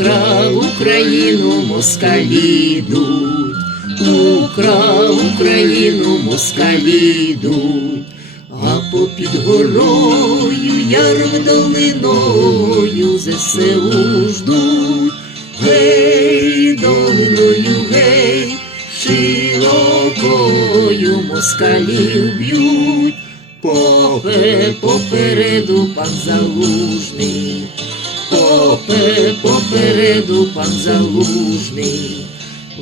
Україну москалі йдуть, Украв Україну москалі йдуть, а попід горою, ярм долиною ЗСУ ждуть. Гей, долиною, гей, широкою москалів б'ють, попе попереду пан залужний, попереду пан залужний.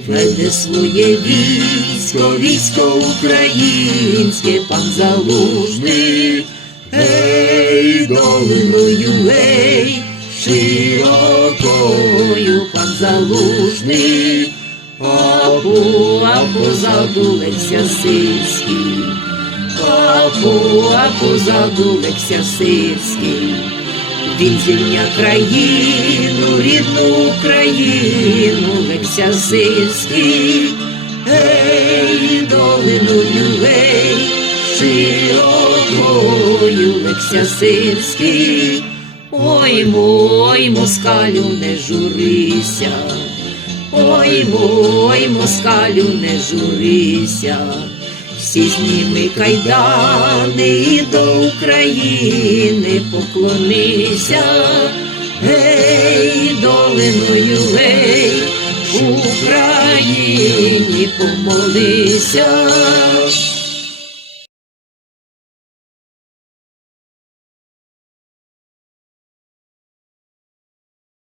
Веде своє військо, військо українське, пан залужний, гей, долиною, гей, широкою пан залужний, апу, а позаду Леся Сильський, апу, а позаду Леся Сильський. Він звільня країну, рідну Україну, Леся Сильський, гей, долиною, гей, широкою Леся Сильський, ой, мой москалю, не журися, ой, мой москалю, не журися. Всі зніми кайдани і до України поклонися, гей, долиною, гей, Україні помолися.